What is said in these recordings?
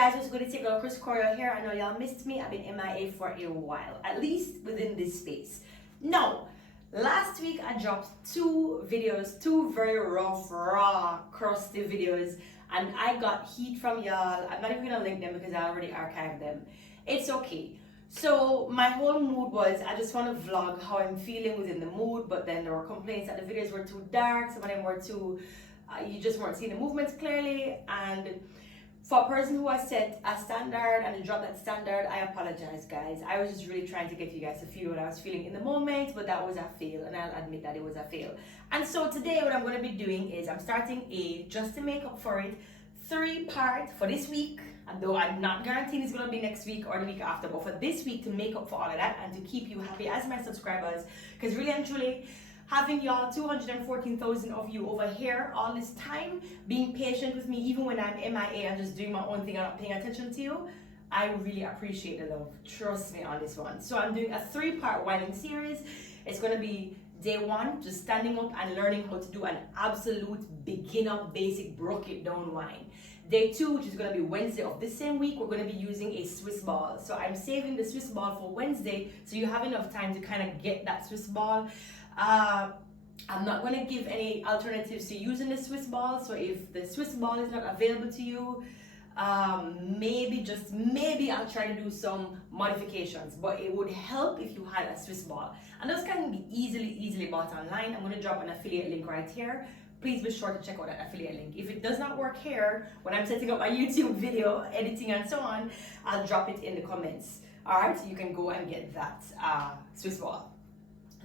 guys, what's good? It's your girl Chris Corio here. I know y'all missed me. I've been MIA for a while, at least within this space. No, last week I dropped two videos, two very rough, raw, crusty videos, and I got heat from y'all. I'm not even gonna link them because I already archived them. It's okay. So my whole mood was I just want to vlog how I'm feeling within the mood, but then there were complaints that the videos were too dark, some of them were too, you just weren't seeing the movements clearly. And for a person who has set a standard and dropped that standard, I apologize, guys. I was just really trying to get you guys to feel what I was feeling in the moment, but that was a fail, and I'll admit that it was a fail. And so today what I'm going to be doing is I'm starting a just to make up for it 3-part for this week, and though I'm not guaranteeing it's going to be next week or the week after, but for this week to make up for all of that and to keep you happy as my subscribers, because really and truly, having y'all 214,000 of you over here all this time, being patient with me even when I'm MIA and just doing my own thing and not paying attention to you, I really appreciate the love. Trust me on this one. So I'm doing a 3-part whining series. It's going to be day 1, just standing up and learning how to do an absolute beginner basic broke it down whine. Day 2, which is going to be Wednesday of this same week, we're going to be using a Swiss ball. So I'm saving the Swiss ball for Wednesday so you have enough time to kind of get that Swiss ball. I'm not going to give any alternatives to using the Swiss ball, so if the Swiss ball is not available to you, maybe I'll try to do some modifications, but it would help if you had a Swiss ball, and those can be easily bought online. I'm going to drop an affiliate link right here. Please be sure to check out that affiliate link. If it does not work here when I'm setting up my YouTube video editing and so on, I'll drop it in the comments. All right, so you can go and get that Swiss ball.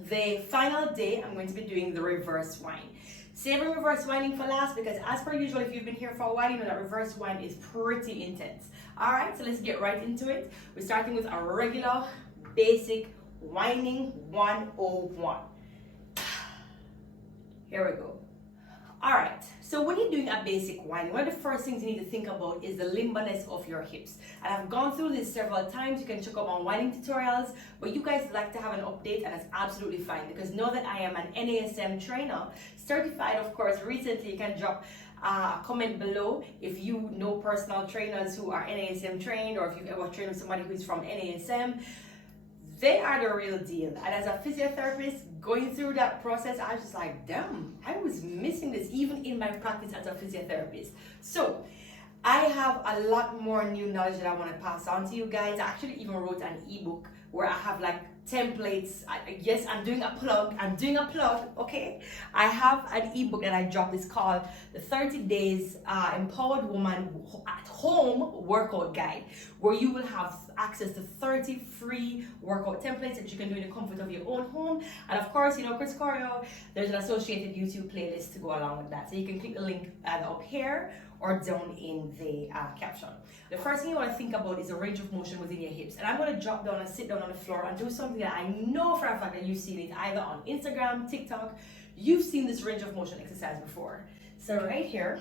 The final day, I'm going to be doing the reverse whine. Saving reverse whining for last because, as per usual, if you've been here for a while, you know that reverse whine is pretty intense. All right, so let's get right into it. We're starting with a regular, basic whining 101. Here we go. All right, so when you're doing a basic whine, one of the first things you need to think about is the limberness of your hips. And I've gone through this several times. You can check out my whining tutorials, but you guys like to have an update, and that's absolutely fine because know that I am an NASM trainer, certified, of course. Recently, you can drop a comment below if you know personal trainers who are NASM trained, or if you've ever trained with somebody who's from NASM. They are the real deal. And as a physiotherapist, going through that process, I was just like, damn, I was missing this even in my practice as a physiotherapist. So I have a lot more new knowledge that I want to pass on to you guys. I actually even wrote an ebook where I have like templates. Yes, I'm doing a plug, okay? I have an ebook that I dropped. It's called the 30 Days Empowered Woman at Home Workout Guide, where you will have access to 30 free workout templates that you can do in the comfort of your own home. And of course, you know, Chris Corio, there's an associated YouTube playlist to go along with that. So you can click the link either up here or down in the caption. The first thing you want to think about is the range of motion within your hips. And I'm going to drop down and sit down on the floor and do something that I know for a fact that you've seen it either on Instagram, TikTok. You've seen this range of motion exercise before. So right here,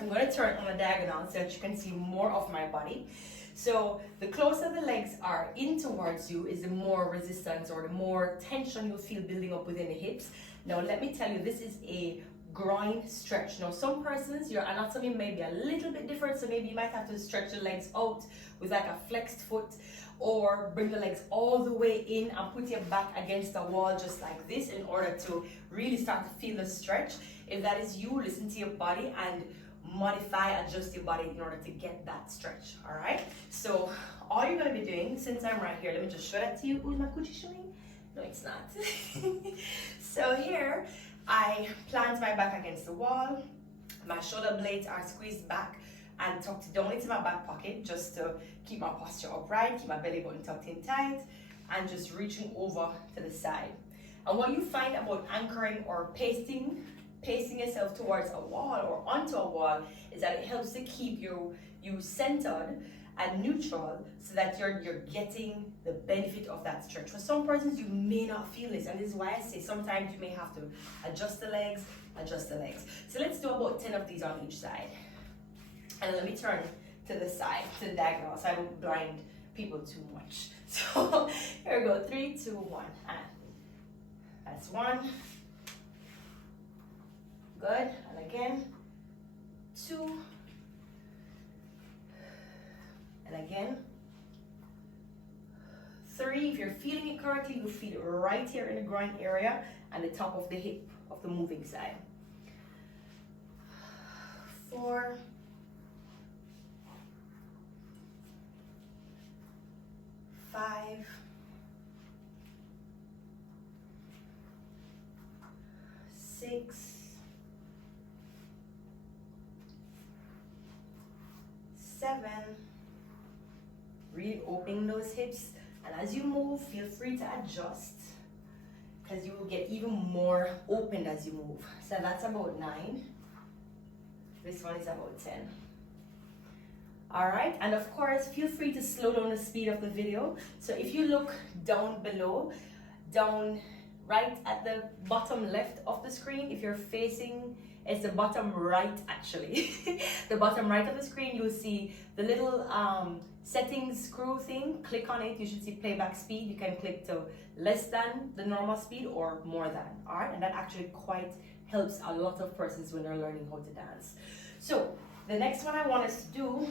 I'm going to turn on a diagonal so that you can see more of my body. So the closer the legs are in towards you is the more resistance or the more tension you'll feel building up within the hips. Now let me tell you, this is a groin stretch. Now some persons, your anatomy may be a little bit different, so maybe you might have to stretch the legs out with like a flexed foot, or bring the legs all the way in and put your back against the wall just like this in order to really start to feel the stretch. If that is you, listen to your body and modify, adjust your body in order to get that stretch. All right, so all you're going to be doing, since I'm right here, let me just show that to you. Ooh, is my coochie showing? No, it's not. So here I plant my back against the wall. My shoulder blades are squeezed back and tucked down into my back pocket just to keep my posture upright, keep my belly button tucked in tight, and just reaching over to the side. And what you find about anchoring or pacing yourself towards a wall or onto a wall is that it helps to keep you centered and neutral so that you're getting the benefit of that stretch. For some persons, you may not feel this, and this is why I say sometimes you may have to adjust the legs. So let's do about 10 of these on each side. And let me turn to the side, to the diagonal, so I don't blind people too much. So here we go, 3, 2, 1, and that's 1. Good, and again, 2, And again. 3, if you're feeling it correctly, you feel it right here in the groin area and the top of the hip of the moving side. 4, 5, 6, 7. Really opening those hips. And as you move, feel free to adjust because you will get even more open as you move. So that's about 9. This one is about 10. All right, and of course, feel free to slow down the speed of the video. So if you look down below, down right at the bottom left of the screen, if you're facing, it's the bottom right actually. The bottom right of the screen, you'll see the little settings screw thing. Click on it, you should see playback speed. You can click to less than the normal speed or more than, all right? And that actually quite helps a lot of persons when they're learning how to dance. So the next one I want us to do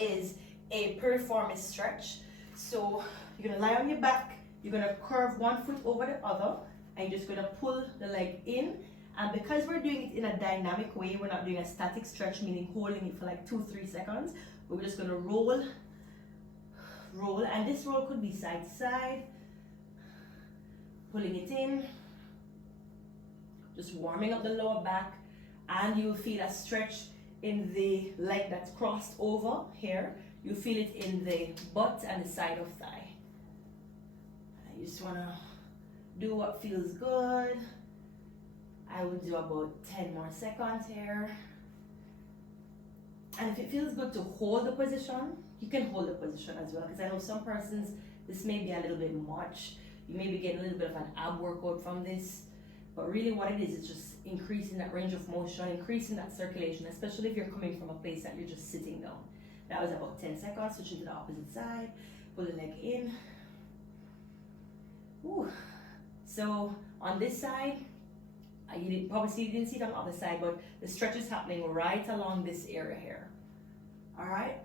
is a piriformis stretch. So you're gonna lie on your back, you're gonna curve one foot over the other, and you're just gonna pull the leg in. And because we're doing it in a dynamic way, we're not doing a static stretch, meaning holding it for like 2-3 seconds. We're just gonna roll, and this roll could be side to side, pulling it in, just warming up the lower back, and you'll feel a stretch in the leg that's crossed over here. You feel it in the butt and the side of thigh. You just wanna do what feels good. I will do about 10 more seconds here. And if it feels good to hold the position, you can hold the position as well, because I know some persons, this may be a little bit much. You may be getting a little bit of an ab workout from this, but really what it is just increasing that range of motion, increasing that circulation, especially if you're coming from a place that you're just sitting down. That was about 10 seconds, switching to the opposite side, pull the leg in. Ooh. So on this side, you didn't see it on the other side, but the stretch is happening right along this area here. All right.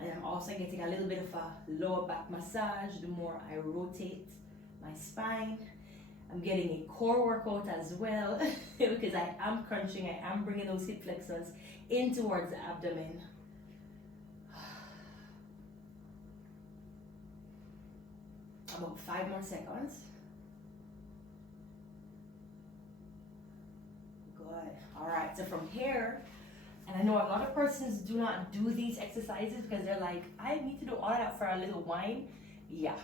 And I'm also getting a little bit of a lower back massage the more I rotate my spine. I'm getting a core workout as well because I am crunching, I am bringing those hip flexors in towards the abdomen. About 5 more seconds. Good. All right, so from here, and I know a lot of persons do not do these exercises because they're like, I need to do all of that for a little whine. Yeah,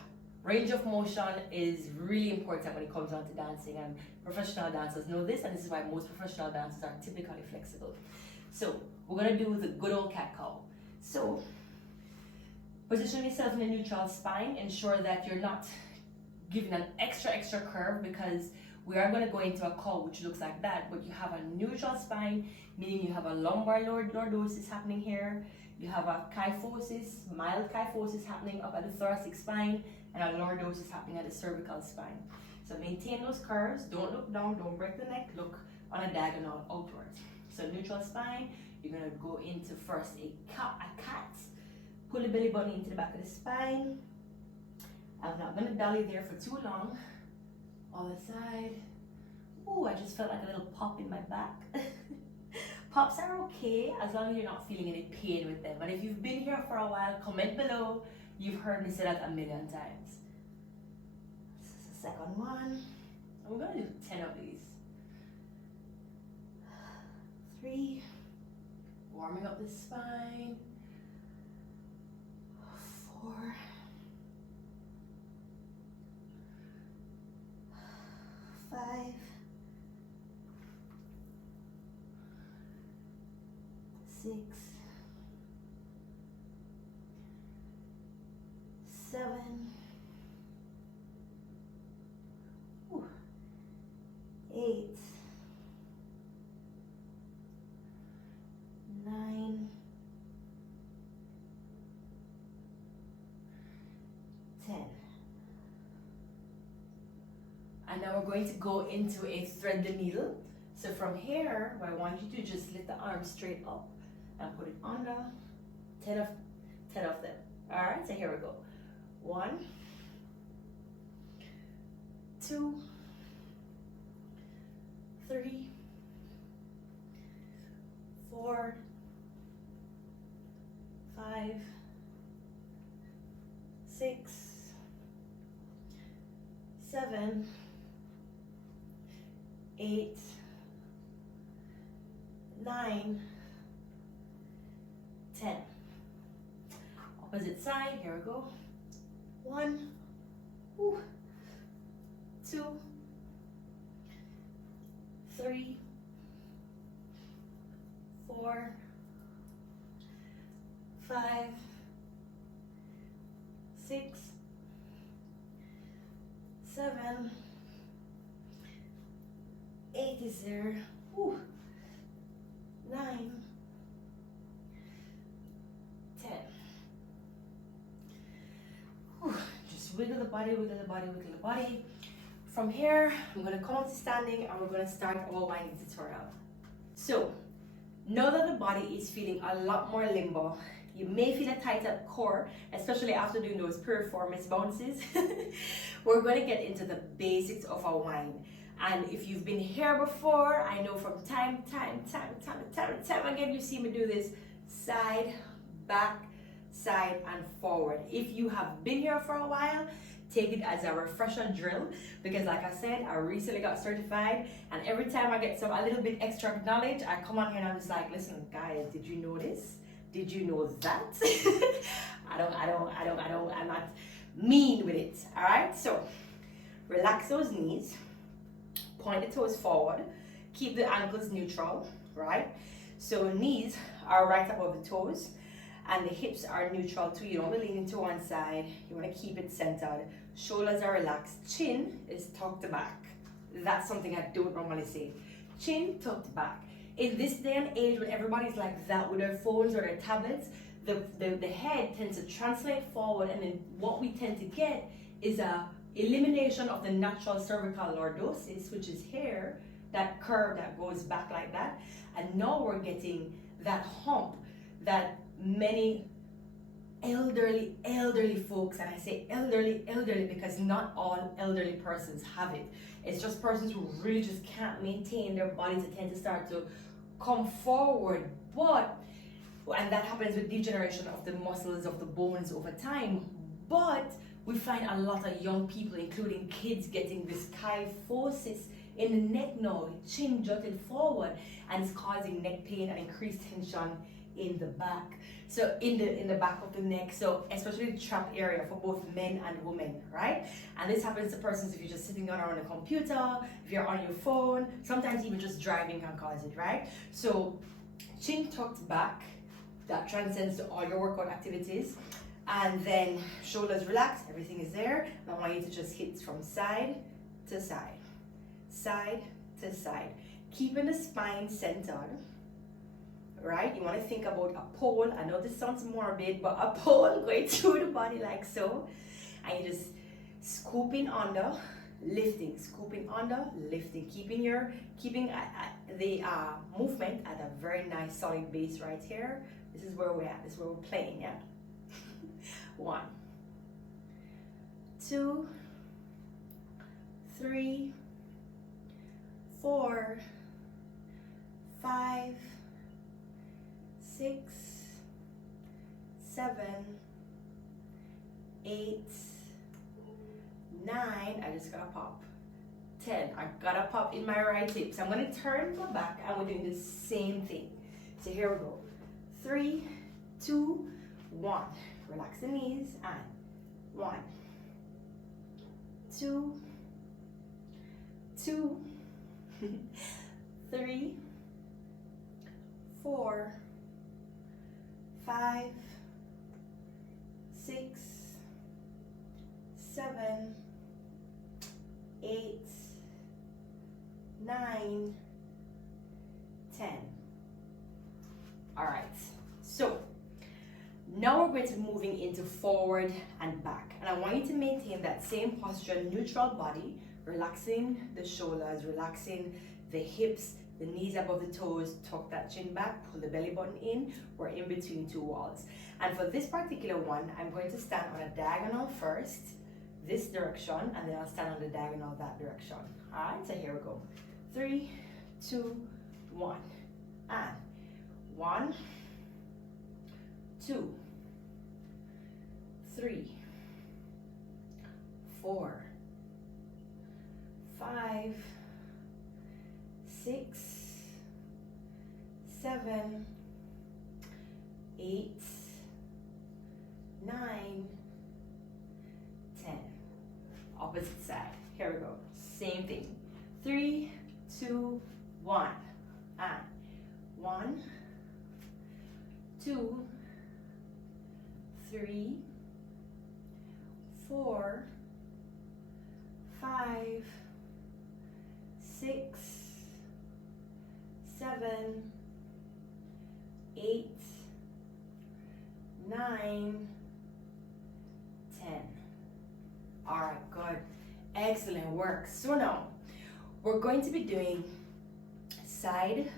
range of motion is really important when it comes down to dancing, and professional dancers know this, and this is why most professional dancers are typically flexible. So we're gonna do the good old cat cow. So position yourself in a neutral spine. Ensure that you're not giving an extra curve, because we are going to go into a cow which looks like that, but you have a neutral spine, meaning you have a lumbar lordosis happening here, you have a kyphosis, mild kyphosis happening up at the thoracic spine, and a lordosis happening at the cervical spine. So maintain those curves, don't look down, don't break the neck, look on a diagonal outwards. So neutral spine, you're going to go into first a cat, pull the belly button into the back of the spine. I'm not going to dolly there for too long. Other side. Oh, I just felt like a little pop in my back. Pops are okay as long as you're not feeling any pain with them. But if you've been here for a while, comment below. You've heard me say that a million times. This is the second one. I'm going to do 10 of these. 3. Warming up the spine. 4. 5. 6. 7. 8. 9. 10. And now we're going to go into a thread the needle. So from here, what I want you to do, just lift the arm straight up and put it under. 10 of 10 of them. All right, so here we go. 1, 2, 3, 4, 5, 6, 7, 8, 9, 10. Opposite side, here we go. 1, 2, 3, 4, 5, 6, 7, 8 is there. 9, 10. Just wiggle the body, wiggle the body, wiggle the body. From here, I'm going to come up to standing and we're going to start our whining tutorial. So, now that the body is feeling a lot more limber, you may feel a tighter core, especially after doing those piriformis bounces. We're going to get into the basics of our whine. And if you've been here before, I know from time again, you see me do this side, back, side, and forward. If you have been here for a while, take it as a refresher drill, because like I said, I recently got certified, and every time I get a little bit extra knowledge, I come on here and I'm just like, listen guys, did you know this? Did you know that? I'm not mean with it. All right, so relax those knees, point the toes forward, keep the ankles neutral, right? So knees are right above the toes and the hips are neutral too. You don't want to lean into one side, you want to keep it centered. Shoulders are relaxed, chin is tucked back. That's something I don't normally say. Chin tucked back. In this day and age when everybody's like that with their phones or their tablets, the head tends to translate forward, and then what we tend to get is a elimination of the natural cervical lordosis, which is hair, that curve that goes back like that. And now we're getting that hump that many elderly folks, and I say elderly because not all elderly persons have it. It's just persons who really just can't maintain their bodies that tend to start to come forward, and that happens with degeneration of the muscles of the bones over time. But we find a lot of young people, including kids, getting this kyphosis in the neck now, chin jutted forward, and it's causing neck pain and increased tension in the back. So in the back of the neck, so especially the trap area for both men and women, right? And this happens to persons if you're just sitting down on a computer, if you're on your phone, sometimes even just driving can cause it, right? So chin tucked back, that transcends to all your workout activities. And then shoulders relaxed, everything is there. And I want you to just hit from side to side, side to side, keeping the spine centered. Right? You want to think about a pole. I know this sounds morbid, but a pole going through the body like so. And you just scooping under, lifting, scooping under, lifting, keeping the movement at a very nice solid base right here. This is where we're at. This is where we're playing, yeah? 1, 2, 3, 4, 5, 6, 7, 8, 9, I just got a pop. 10, I got a pop in my right hip. So I'm going to turn my back and we're doing the same thing. So here we go. 3, 2, 1. Relax the knees and 1, 2, 3, 4, 5, 6, 7, 8, 9, 10. All right, so now we're going to be moving into forward and back, and I want you to maintain that same posture, neutral body, relaxing the shoulders, relaxing the hips, the knees above the toes, tuck that chin back, pull the belly button in. We're in between two walls. And for this particular one, I'm going to stand on a diagonal first, this direction, and then I'll stand on the diagonal that direction. All right, so here we go. 3, 2, 1, and 1, 2, 3, 4, 5, 6, 7, 8, 9, 10. Opposite side. Here we go. Same thing. 3, 2, 1. And 1, 2, 3, 4, 5, 6, 7, 8, 9, 10. All right, good. Excellent work. So now we're going to be doing side,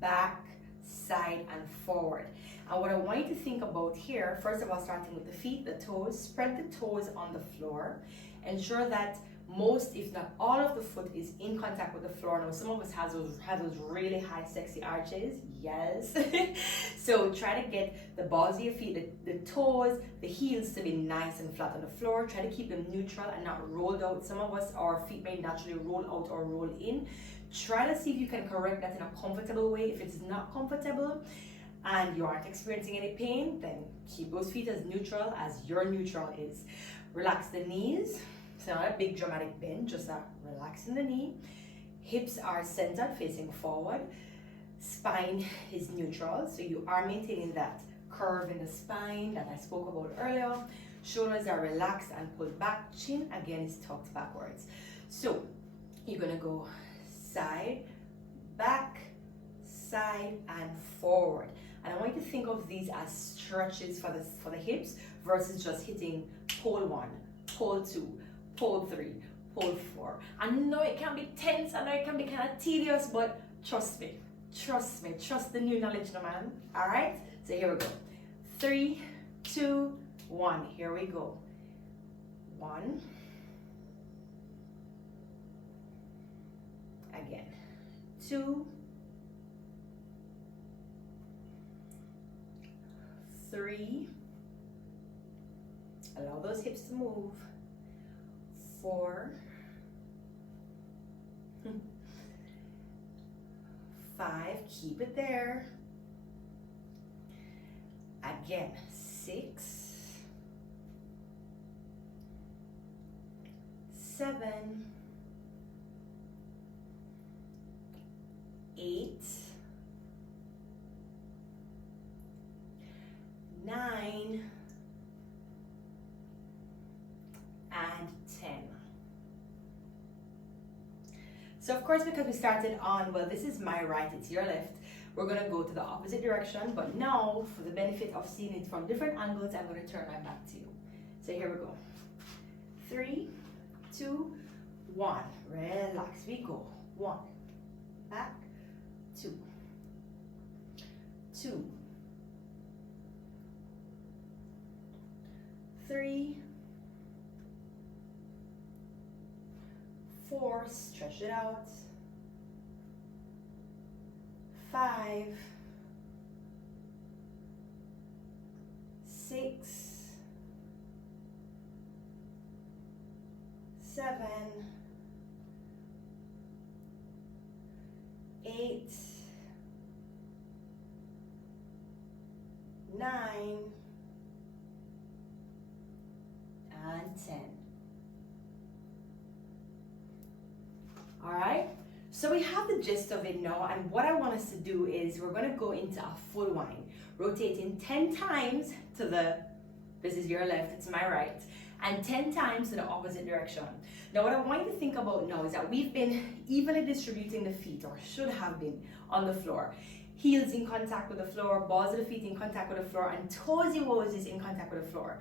back, side, and forward. And what I want you to think about here, first of all, starting with the feet, the toes, spread the toes on the floor. Ensure that most, if not all of the foot is in contact with the floor. Now, some of us have those really high, sexy arches. Yes. So try to get the balls of your feet, the toes, the heels to be nice and flat on the floor. Try to keep them neutral and not rolled out. Some of us, our feet may naturally roll out or roll in. Try to see if you can correct that in a comfortable way. If it's not comfortable and you aren't experiencing any pain, then keep those feet as neutral as your neutral is. Relax the knees. So not a big dramatic bend, just a relaxing the knee. Hips are centered, facing forward. Spine is neutral, so you are maintaining that curve in the spine that I spoke about earlier. Shoulders are relaxed and pulled back. Chin, again, is tucked backwards. So you're gonna go side, back, side, and forward. And I want you to think of these as stretches for the hips versus just hitting pole 1, pole 2, pole 3, pole 4. I know it can be tense, I know it can be kind of tedious, but trust me, trust the new knowledge, no man. All right, so here we go. 3, 2, 1, here we go. 1, again, 2, 3, allow those hips to move. 4, 5, keep it there. Again, 6, 7, 8, 9, and 10. So of course, because we started on, well, this is my right, it's your left, we're gonna go to the opposite direction, but now for the benefit of seeing it from different angles, I'm gonna turn my back to you. So here we go. 3, 2, 1, relax, we go. 1, back, 2, 2, 3, 4, stretch it out. 5, 6, 7, 8, 9, and 10. All right, so we have the gist of it now, and what I want us to do is we're going to go into a full whine, rotating 10 times to this is your left, it's my right, and 10 times to the opposite direction. Now what I want you to think about now is that we've been evenly distributing the feet, or should have been, on the floor. Heels in contact with the floor, balls of the feet in contact with the floor, and toesy-woesies in contact with the floor.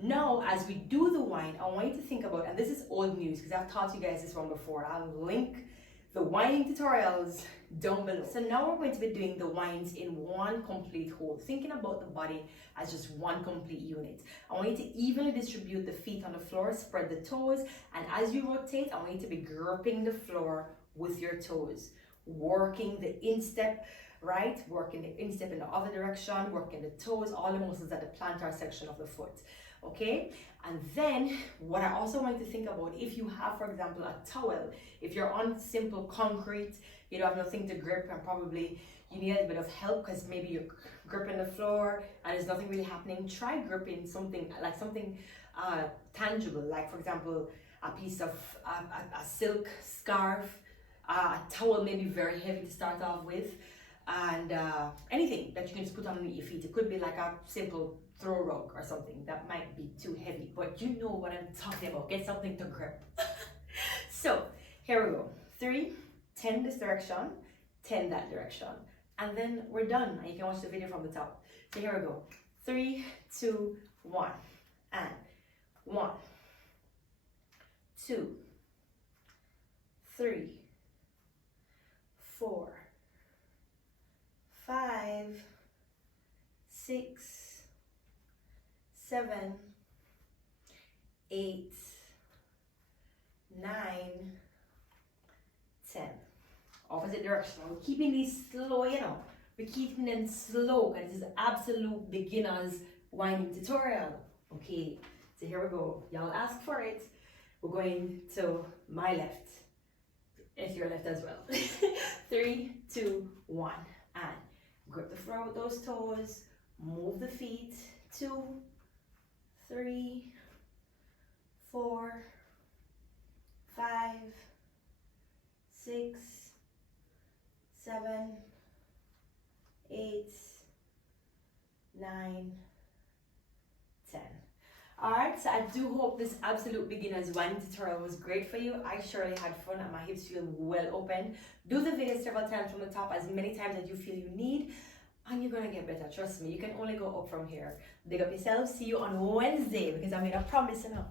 Now, as we do the whine, I want you to think about, and this is old news because I've taught you guys this one before. I'll link the whining tutorials down below. So now we're going to be doing the whines in one complete whole, thinking about the body as just one complete unit. I want you to evenly distribute the feet on the floor, spread the toes, and as you rotate, I want you to be gripping the floor with your toes, working the instep, right? Working the instep in the other direction, working the toes, all the muscles at the plantar section of the foot, okay? And then what I also want you to think about, if you have, for example, a towel, if you're on simple concrete, you don't have nothing to grip, and probably you need a bit of help because maybe you're gripping the floor and there's nothing really happening, try gripping something like something tangible, like for example, a piece of a silk scarf, a towel, maybe very heavy to start off with, and anything that you can just put underneath your feet. It could be like a simple throw rug or something that might be too heavy, but you know what I'm talking about. Get something to grip. So here we go. 3, 10 this direction, 10 that direction, and then we're done. And you can watch the video from the top. So here we go. 3, 2, 1, and 1, 2, 3, 4, 5, 6, 7, 8, 9, 10. Opposite direction. We're keeping these slow, you know. We're keeping them slow because this is absolute beginner's whining tutorial. Okay, so here we go. Y'all asked for it. We're going to my left. It's your left as well. 3, 2, 1, and grip the floor with those toes. Move the feet. 2, 3, 4, 5, 6, 7, 8, 9, 10. Alright, so I do hope this absolute beginner's whining tutorial was great for you. I surely had fun and my hips feel well open. Do the video several times from the top, as many times as you feel you need, and you're gonna get better. Trust me, you can only go up from here. Big up yourself. See you on Wednesday because I made a promise, you know.